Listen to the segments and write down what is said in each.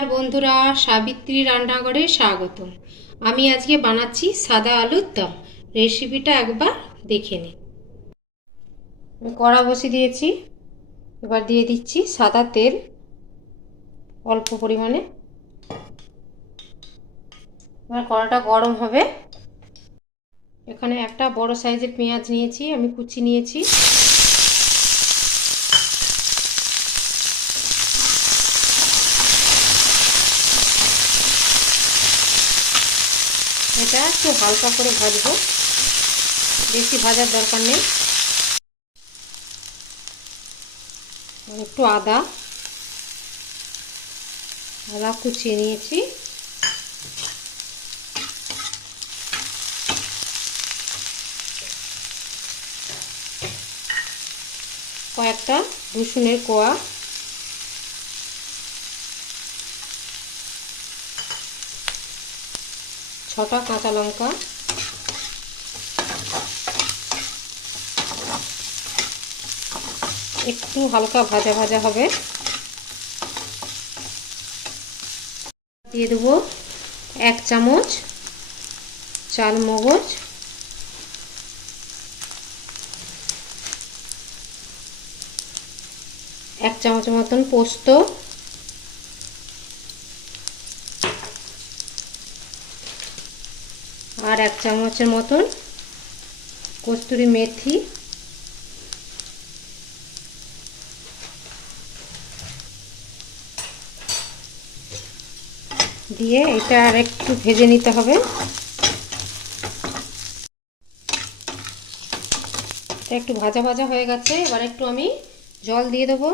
নমস্কার বন্ধুরা, সাবিত্রী রান্নাঘরে স্বাগতম। আমি আজকে বানাচ্ছি সাদা আলুর দম। রেসিপিটা একবার দেখে নিন। আমি কড়া বসিয়ে দিয়েছি, এবার দিয়ে দিচ্ছি সাদা তেল অল্প পরিমাণে। এবার কড়াটা গরম হবে। এখানে একটা বড় সাইজের পেঁয়াজ নিয়েছি, আমি কুচি নিয়েছি। এটা একটু হালকা করে ভাজবো, বেশি ভাজার দরকার নেই। একটু আদা কুচিয়ে নিয়েছি। কয়েকটা রসুনের কোয়া, ছটা কাঁচা লঙ্কা, একটু হালকা ভাজা ভাজা হবে। দিয়ে দেবো 1 চামচ চাল মগজ, 1 চামচ মতন পোস্ত, আর 1 চামচের মতন কস্তুরি মেথি, দিয়ে এটা আর একটু ভেজে নিতে হবে। এটা একটু ভাজা ভাজা হয়ে গেছে, এবার একটু আমি জল দিয়ে দেবো।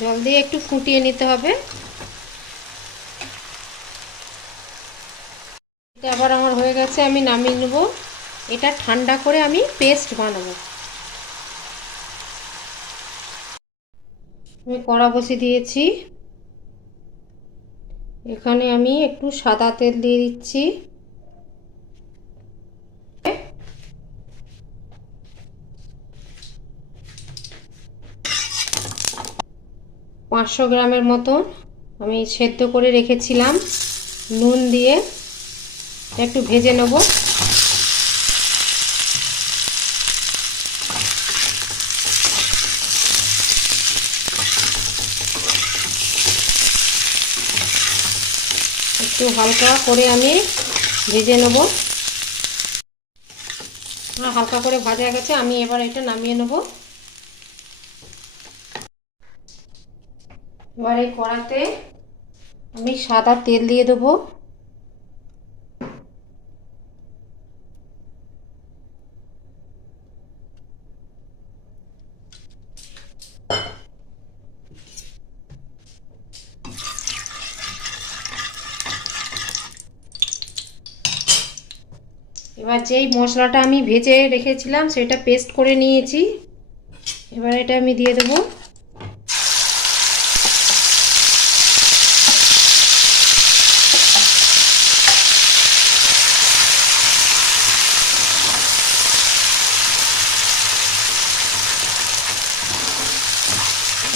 জল দিয়ে একটু ফুটিয়ে নিতে হবে। এটা আবার আমার হয়ে গেছে, আমি নামিয়ে নেব। এটা ঠান্ডা করে আমি পেস্ট বানাবো। আমি কড়া বসিয়ে দিয়েছি, এখানে আমি একটু সাদা তেল দিয়ে দিচ্ছি। 500 গ্রামের মতন আমি সেদ্ধ করে রেখেছিলাম নুন দিয়ে, একটু ভেজে নেব। একটু হালকা করে আমি ভেজে নেব। হালকা করে ভাজা গেছে, আমি এবার এটা নামিয়ে নেব। এবার এই কড়াতে আমি সাদা তেল দিয়ে দেবো। এবার যেই মশলাটা আমি ভেজে রেখেছিলাম সেটা পেস্ট করে নিয়েছি, এবার এটা আমি দিয়ে দেবো।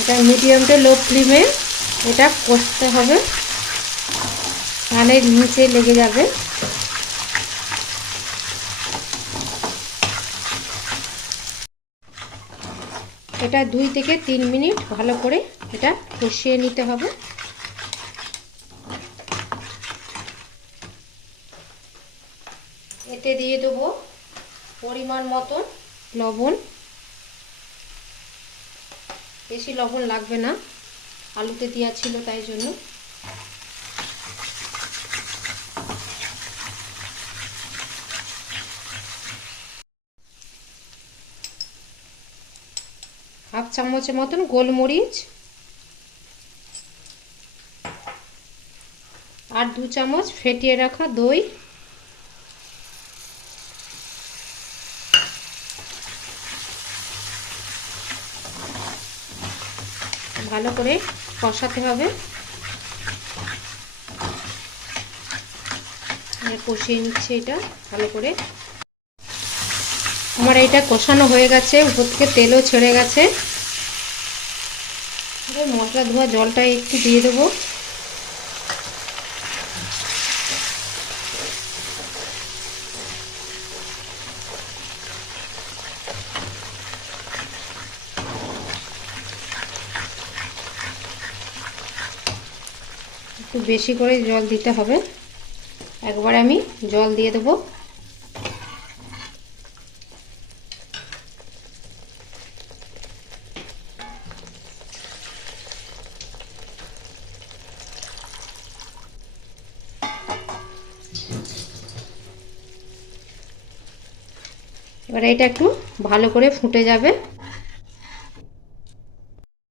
এটা মিডিয়াম টু লো ফ্লেমে এটা কষতে হবে, নাহলে নিচে লেগে যাবে। এটা 2 থেকে 3 মিনিট ভালো করে এটা কষিয়ে নিতে হবে। এতে দিয়ে দেবো পরিমাণ মতন লবণ, বেশি লবণ লাগবে না, আলুতে দেওয়া ছিল তাই জন্য। হাফ চামচের মতন গোলমরিচ, আর 2 চামচ ফেটিয়ে রাখা দই, ভালো করে কষাতে হবে। কষিয়ে নিচ্ছে এটা ভালো করে। আমার এটা কষানো হয়ে গেছে, উপর থেকে তেলও ছেড়ে গেছে। মশলা ধোয়া জলটা একটু দিয়ে দেবো। একটু বেশি করে জল দিতে হবে, একবারে আমি জল দিয়ে দেবো। এবারে এটা একটু ভালো করে ফুটে যাবে।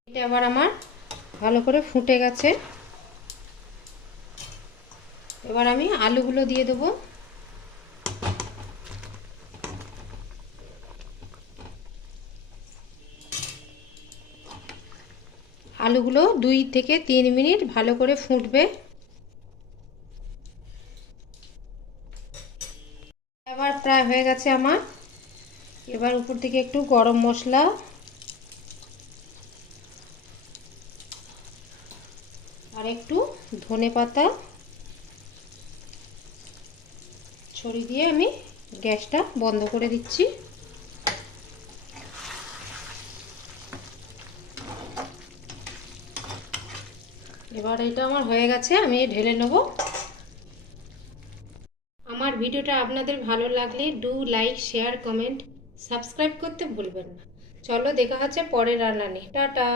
এটা আবার আমার ভালো করে ফুটে গেছে। এবার আমি আলুগুলো দিয়ে দেবো। আলুগুলো 2 থেকে 3 মিনিট ভালো করে ফুটবে। এবার প্রায় হয়ে গেছে আমার। এবার উপর থেকে একটু গরম মশলা আর একটু ধনেপাতা ছড়িয়ে দিয়ে আমি গ্যাসটা বন্ধ করে দিচ্ছি। এবার এটা আমার হয়ে গেছে, আমি ঢেলে নেব। আমার ভিডিওটা আপনাদের ভালো লাগলে লাইক শেয়ার কমেন্ট সাবস্ক্রাইব করতে ভুলবেন না। চলো দেখা হচ্ছে পরের রান্না নিয়ে। টাটা।